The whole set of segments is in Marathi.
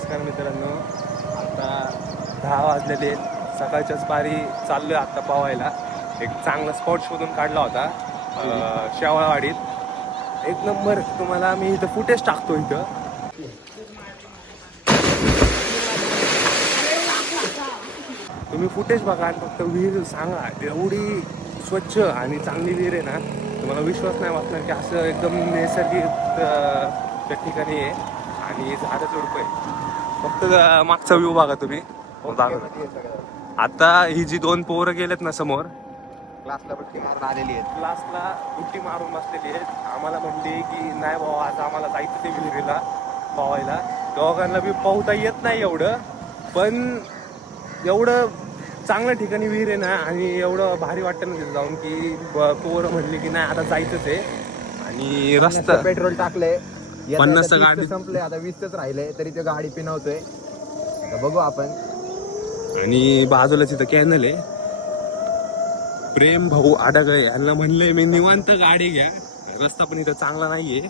नमस्कार मित्रांनो. आता दहा वाजलेले सकाळच्याच पारी चाललोय आत्ता पवायला एक चांगला स्पॉट शोधून काढला होता अं, शेवाळवाडीत. एक नंबर तुम्हाला मी इथं फुटेज टाकतो इथं. तुम्ही फुटेज बघा आणि फक्त विहीर सांगा. एवढी स्वच्छ आणि चांगली विहीर आहे ना तुम्हाला विश्वास नाही वाटणार की असं एकदम नैसर्गिक अं, त्या ठिकाणी आहे. आणि झाडं झुडपं आहे फक्त मागचा व्ह्यू बघा तुम्ही. हो. आता ही जी दोन पोरं गेलेत ना समोर क्लासला पट्टी मारून आलेली आहेत. क्लासला उट्टी मारून बसलेली आहेत. आम्हाला म्हणले की नाही बाबा आज आम्हाला जायचं ते विहिरीला पोहायला. दोघांना बी पोहता येत नाही एवढं पण एवढं चांगल्या ठिकाणी विहीर आहे ना आणि एवढं भारी वाटतं ना तिथं जाऊन की पोरं म्हणले की नाही आता जायचंच आहे. आणि रस्ता पेट्रोल टाकले पन्नासचं गाडी- संपले आता वीसच राहिले तरी ते गाडी पिनवतोय. आता बघू आपण. आणि बाजूला तिथं कॅनल आहे. प्रेम भाऊ आडगळे यांना म्हणले मी निवांत गाडी घ्या. रस्ता पण इथं चांगला नाहीये.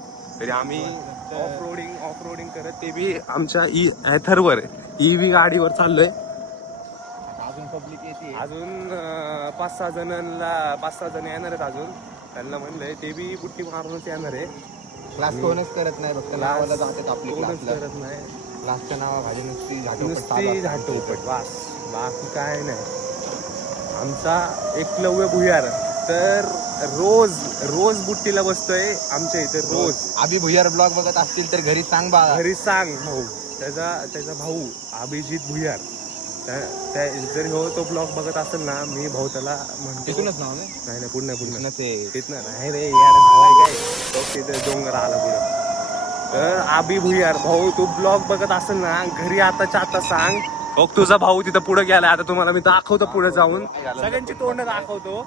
तरी आम्ही ऑफ रोडिंग ऑफ रोडिंग करत ते बी आमच्या ई ॲथरवर ईव्ही गाडीवर चाललोय. अजून पब्लिक येते. अजून पाच सहा जणांना पाच सहा जण येणार आहेत अजून. त्यांना म्हणलंय ते बी बुट्टी मारूनच येणार आहे. क्लास कोणच करत नाही फक्त नावाला जातात आपली कोणच क्लासला करत नाही. क्लासच्या नावाखाली नुसती झाटोपट नुसती चालू झाटो उपट बास बाकी काय नाही. आमचा एकलव्य भुयार. तर रोज रोज बुट्टीला बसतोय आमच्या इथे रोज. अभि भुयार ब्लॉग बघत असतील तर घरी सांग बा घरी सांग भाऊ. त्याचा त्याचा भाऊ अभिजित भुयार. त्या- त्या जर हो तो ब्लॉग बघत असेल ना मी भाऊ त्याला म्हणतो तिथूनच नाव नाही नाही नाही पुढे पुढे. तिथनं नाही रे यार भावाय काय? तो तिथे डोंगर आला पुढं. तर आबी भुयार भाऊ तू ब्लॉग बघत असेल ना घरी आताच्या आता सांग. बघ तुझा भाऊ तिथं पुढे गेलाय आता तुम्हाला मी दाखवतो पुढे जाऊन. सगळ्यांची तोंड दाखवतो.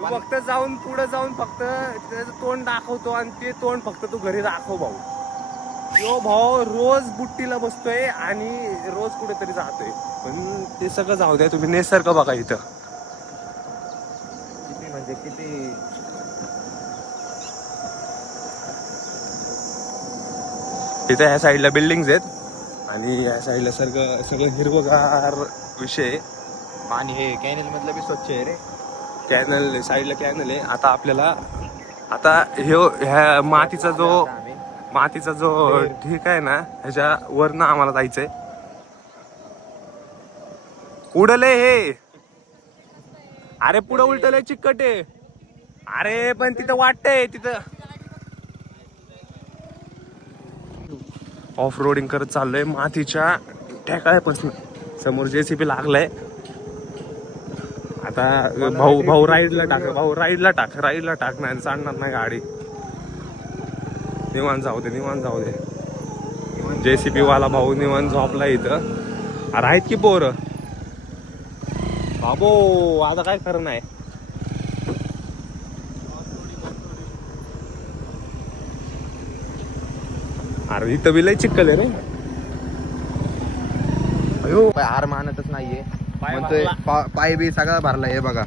तू फक्त जाऊन पुढे जाऊन फक्त त्याचं तोंड दाखवतो आणि ते तोंड फक्त तू घरी दाखव भाऊ. तो भाऊ रोज बुट्टीला बसतोय आणि रोज कुठेतरी जातोय. पण ते सगळं जाऊ द्या तुम्ही निसर्ग बघा इथं. किती म्हणजे किती? तिथे ह्या साईडला बिल्डिंग आहेत आणि ह्या साईडला सगळं सगळं हिरवगार विषय आहे. पाणी हे कॅनेल मधलं बी स्वच्छ आहे रे. कॅनल साईडला कॅनल आहे. आता आपल्याला आता ह्यो ह्या मातीचा जो मातीचा जो ठीक आहे ना ह्याच्या वरनं आम्हाला जायचंय. उडले हे. अरे पुढं उलटलंय चिकट आहे अरे पण तिथं वाटतंय तिथं. ऑफ रोडिंग करत चाललोय मातीच्या ठेकाळ्यापासून समोर जेसीबी लागलाय. आता भाऊ भाऊ राईडला टाक भाऊ राईडला टाक राईडला टाक नाही चालणार नाही गाडी. निवांत जाऊ दे निवांत जाऊ दे. जेसीबी वाला भाऊ निवांत झोपला इथं. अरे आहेत की पोर? बाबो आता काय खरं नाही. अरे इथं बी लय चिक्कल आहे रे. अयो पाय हार मानतच नाहीये. पाय म्हणतोय पाय बी सगळा भरला हे बघा.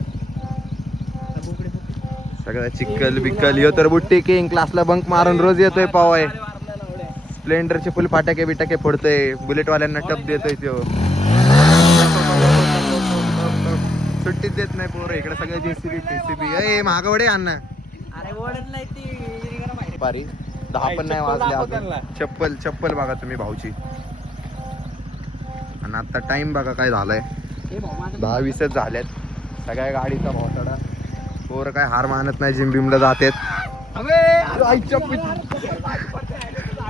सगळं चिक्कल बिक्कल यो तर बुट्टी किंग. क्लासला बंक मारून रोज येतोय पावाय. स्प्लेंडरचे फुल फाटाके बिटाके फोडतोय. बुलेट वाल्यांना टप देतोय त्यो. सुट्टीच देत नाही पोरं. इकडे सगळं जेसीबी अण्णा. अरे ती. पारी दहा पण नाही वाजले. चप्पल चप्पल बघा तुम्ही भाऊची. आणि आता टाइम बघा काय झालाय. दहा वीसच झाल्यात सगळ्या गाडीचा भावसाडा पोरं काय हार मानत नाही जिम बिमला जातात.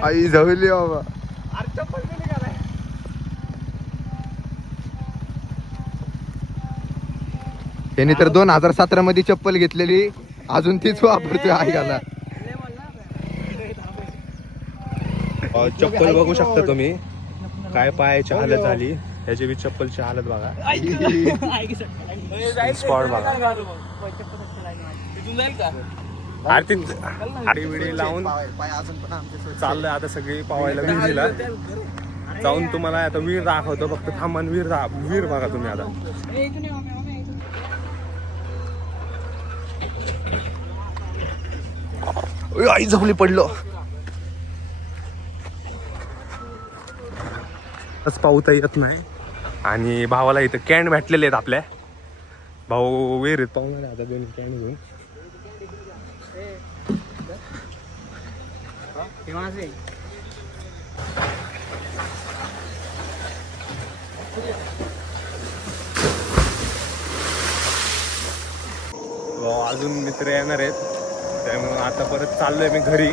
आई झवली बाबा. त्यांनी तर दोन हजार सतरा मध्ये चप्पल घेतलेली. अजून तीच वापरतोय अ, चप्पल बघू शकता तुम्ही. काय पायाची हालत झाली. ह्याची बी चप्पलची हालत बघा. स्पॉट बघा. आरती आडी विडी लावून पाय अजून पण आमचे स्वच्छ. चाललंय आता सगळी पावायला विहिरीला जाऊन तुम्हाला आता विहीर दाखवतो फक्त थांबून विहीर दा विहीर बघा तुम्ही आता. आई झोपली पडलो. तसं पावता येत नाही. आणि भावाला इथं कॅन भेटलेले आहेत आपल्या. भाऊ विहिरीत पाहुणार आहे आता दोन कॅन घेऊन. हो, अजून मित्र येणार आहेत. त्यामुळे आता परत चाललोय मी घरी.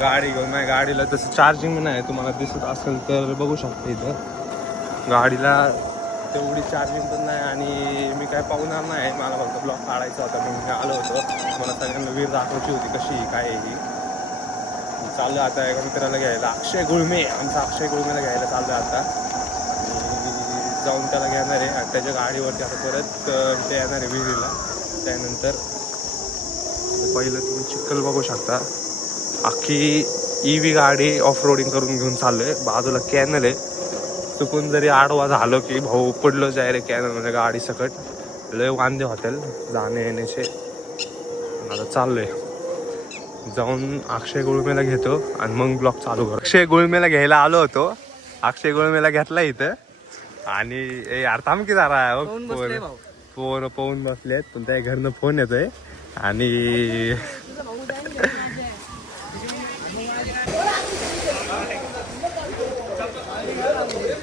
गाडी घेऊन. नाही गाडीला तसं चार्जिंग नाही तुम्हाला दिसत असेल तर बघू शकता इथं. गाडीला तेवढी चार्जिंग पण नाही आणि मी काय पाहुणार नाही. मला फक्त ब्लॉक काढायचा होता. म्हणून मी आलो होतो. मला सगळ्यांना वीर दाखवायची होती कशी काय आहे. ही चाललं आता एका मित्राला घ्यायला. अक्षय गुळमे आमचा अक्षय गुळमेला घ्यायला चाललं आता. आणि जाऊन त्याला घेणार आहे. आणि त्याच्या गाडीवरती आता परत ते येणार आहे विहिरीला त्यानंतर पहिलं तुम्ही चिखल बघू शकता. अख्खी ई व्ही गाडी ऑफ रोडिंग करून घेऊन चाललोय. बाजूला कॅनल आहे. चुकून जरी आडवा झालो की भाऊ पडलो जाय रे कॅनल म्हणजे गाडी सकट. लय वांदे होतील जाणे येण्याचे. आता चाललोय. जाऊन अक्षय गुळमेला घेतो आणि मग ब्लॉक चालू करतो अक्षय गुळमेला घ्यायला आलो होतो. अक्षय गुळमेला घेतला इथं. आणि ए यार थांब की जरा. पोरं- पोरं पाहून बसलेत पण त्या घरनं फोन येतोय. आणि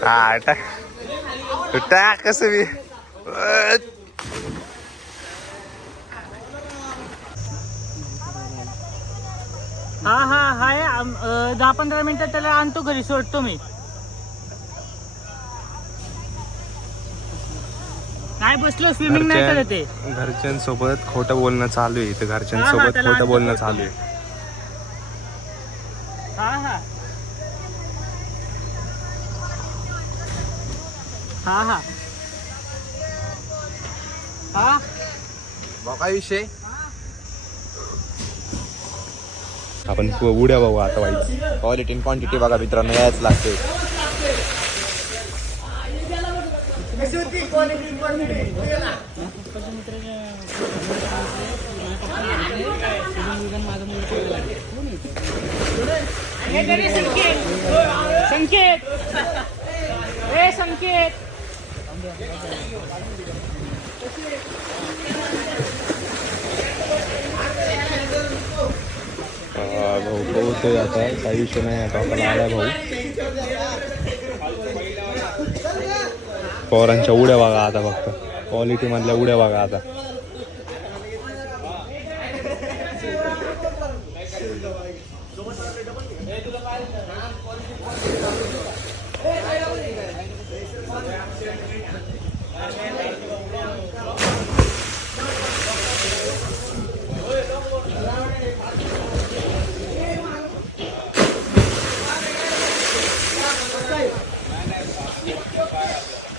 हा टाक टाक कसं मी अ, हा हा हाय दहा पंधरा मिनिटात त्याला आणतो घरी सोडतो मी. नाही बसलो स्विमिंग नाही करत घरच्या घरच्यांसोबत खोटं बोलणं चालू आहे. इथं हा, घरच्यांसोबत खोटं बोलणं. चालू आहे. हा हा. हा हा. हा? काय विषय? आपण पु- उड्या बघू आता वाईट. क्वालिटी आणि क्वांटिटी बघा मित्रांनो यायच लागते संकेत. ए संकेत. हा, भाऊ पोहतोय आता काही विषय नाही आता आपल्याला आला भाऊ पोरांच्या उड्या बघा आता फक्त. क्वालिटी मधल्या उड्या बघा आता.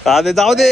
दे जाऊ दे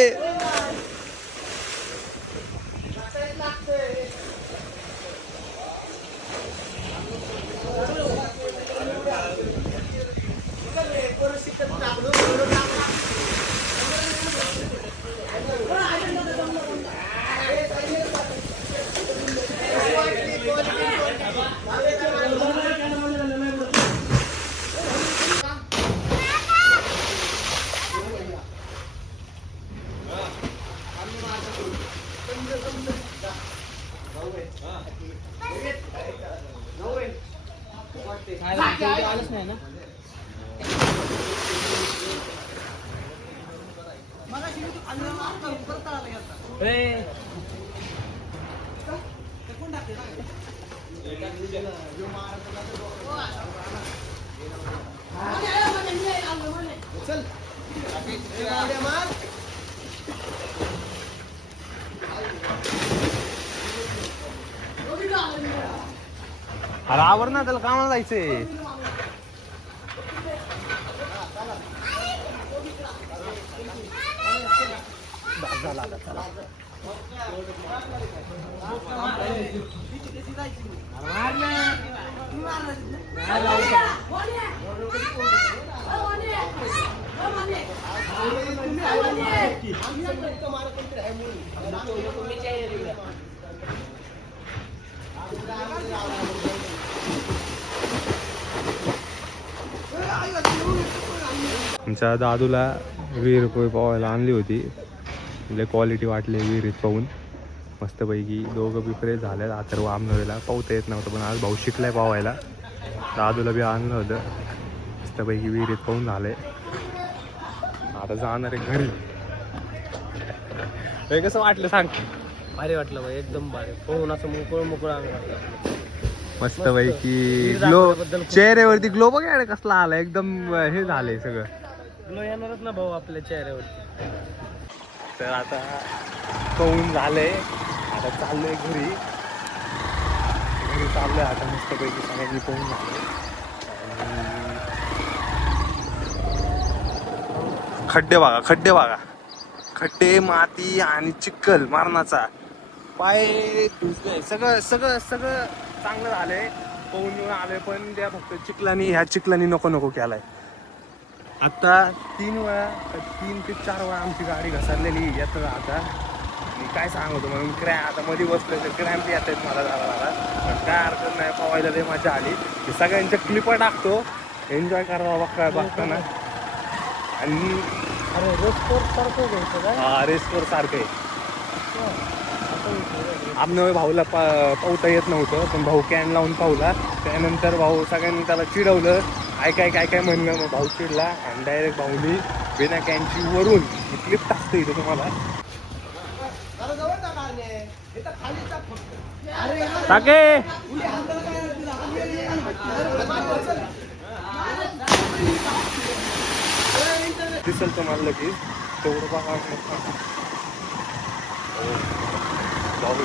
चल. मार. अरे आवर ना त्याला कामाला जायचंय. आमच्या दादूला विहीर पोहायला आणली होती. म्हणजे क्वालिटी वाटली विहिरीत पाहून. मस्तपैकी दोघं बी फ्रेश झाल्यात. आतर आमनोरीला पावता येत नव्हतं पण आज भाऊ शिकलाय पावायला. दादूला बी आणलं होतं. मस्तपैकी विहिरीत पाहून झाले आता जाणार आहे घरी. हे कसं वाटलं सांग. भारी वाटलं भाई एकदम भारी. पोहून असं मोकळ मोकळ अंग वाटलं. मस्तपैकी वीर ग्लो चेहऱ्यावरती ग्लो बघ यार कसला आला एकदम हे झालंय सगळं. ग्लो येणारच ना भाऊ आपल्या चेहऱ्यावरती. तर आता पाहून झालंय. आता चाललोय घरी. घरी चाललोय आता मस्तपैकी सगळ्यांनी पाहून झालंय. आणि खड्डे बघा खड्डे बघा खड्डे माती आणि चिखल मारणाचा पाय भिजले सगळं सगळं सगळं चांगलं झालंय. पाहून येऊन आलोय पण त्या फक्त चिखलानी ह्या चिखलानी नको नको केलाय. आता तीन वेळा तीन ते चार वेळा आमची गाडी घसरलेली येत आता. मी काय सांगतो म्हणून क्रॅ आता मध्ये बसलं तर क्रॅम्प येत आहेत मला झाला झाला पण काय अडचण नाही पवायला लय मजा आली सगळ्यांच्या क्लिपा टाकतो. एन्जॉय करावा बघा बघताना आणि अरे रेस्टोर सारखं घ्यायचं काय? हा रेसवर सारखं आहे. आमनं भाऊला पा पावता येत नव्हतं पण भाऊ कॅन लावून पावला. त्यानंतर भाऊ सगळ्यांनी त्याला चिडवलं. काय काय काय काय म्हणलं मग भाऊ चिडला. आणि डायरेक्ट भाऊनी बिना कॅनची वरून क्लिप टाकते इथं तुम्हाला. टाके. दिसल तुम्हाला लगेच. तेवढं बघा.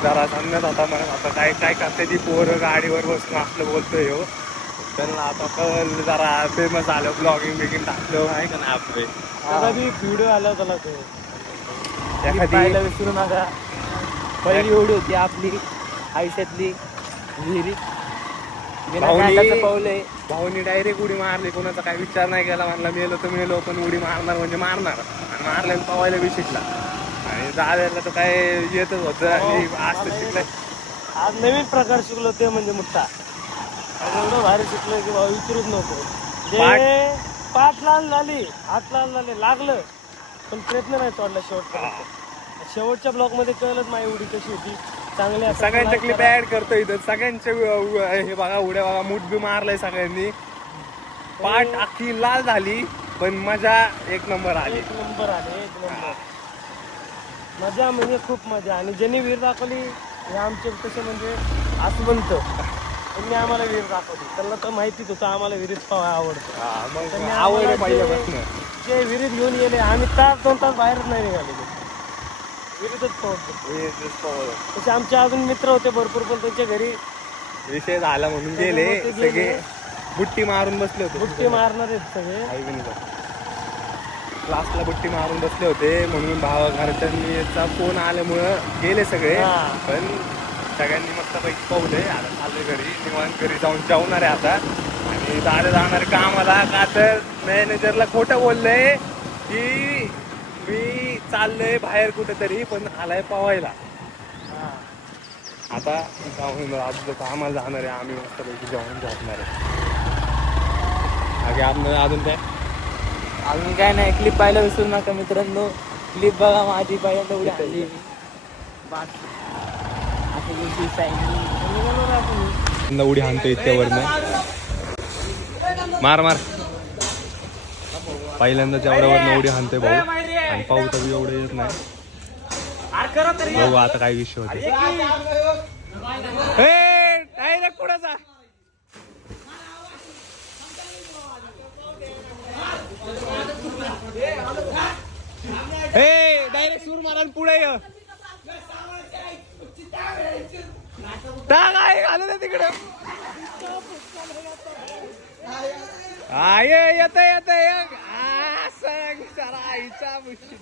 जरा सांगण्यात आता मग आता काय काय करते ती पोरं गाडीवर बसून आपलं बोलतोय हो. त्यांना आता कळ जरा फेमस आलं ब्लॉगिंग बिगिंग टाकलं. आहे का नाही आपले? बी व्हिडिओ आला त्याला तो. एखादी विसरू नका. पहिली एवढी होती आपली आयुष्यातली विहिरी भाऊनी- डायरेक्ट उडी मारली. कोणाचा काय विचार नाही केला. म्हणला मेलो तर मेलो पण उडी मारणार म्हणजे मारणार. आणि मारल्यानं पवायला बी शिकला. आणि दाद्याला तर काय येतच होतं. आणि आज तर शिकलाय. आज नवीन प्रकार शिकलो ते म्हणजे मुठा एवढं भारी शिकलो की भाऊ विचारूच नको. पाठ लहान झाली हात लहान झाले लागलं. पण प्रयत्न नाही सोडला शेवटपर्यंत. शेवटच्या ब्लॉकमध्ये कळलंच माझी उडी कशी होती. चांगली असेल तर सगळ्यांच्या क्लिप. ऍड करतो इथं. सगळ्यांचे व- व- हे बघा उड्या बघा मूठ बी मारलाय सगळ्यांनी. पाठ अख्खी लाल झाली पण मजा एक नंबर आली. एक नंबर आले एक नंबर. मजा म्हणजे खूप मजा. आणि ज्यांनी वीर दाखवली हे आमचे कसे म्हणजे आसवंत. त्यांनी आम्हाला वीर दाखवली. त्यांना तर माहितीच होतं आम्हाला विहिरीत पाहायला आवडतं. हा, मग त्यांनी आवड आहे आम्हाला जे- पहिल्यापासून. जे विहिरीत घेऊन गेले आम्ही तास दोन तास बाहेरच नाही निघाले just पाहू. तसे आमचे अजून मित्र होते भरपूर पण त्यांच्या घरी विषय झाला म्हणून गेले. ते सगळे. बुट्टी मारून बसले होते. बुट्टी मारणार आहेत सगळे. क्लासला बुट्टी मारून बसले होते म्हणून भावा घरच्यांनीचा फोन आल्यामुळं गेले सगळे. हा. पण सगळ्यांनी मस्तपैकी पावले आता चालले घरी. निवांत घरी जाऊन जेवणार आहे आता. आणि दादा जाणार कामाला. का तर मॅनेजरला खोटं बोललंय की मी चाललंय बाहेर कुठेतरी पण आलाय पवायला. आता जाऊन आज कामाला जाणार आहे. आम्ही मस्तपैकी जेवण झोपणार आहे. आपण अजून काय? अजून काय नाही. क्लिप पाहायला विसरू नका मित्रांनो. क्लिप बघा माझी हल्ली अशा दिवशी यंदा उडी हाणतो इतक्यावरनं. मार मार. पहिल्यांदा जेवढ्यावरनं उडी हाणतोय भाऊ. आणि पाऊ तर एवढं येत नाही. बघू आता काय विषय होते डायरेक्ट पुढे जा. हे डायरेक्ट सूर मारा पुढे ये. टाक घालू दे तिकडे? हा येत येत सर आईचा मुशी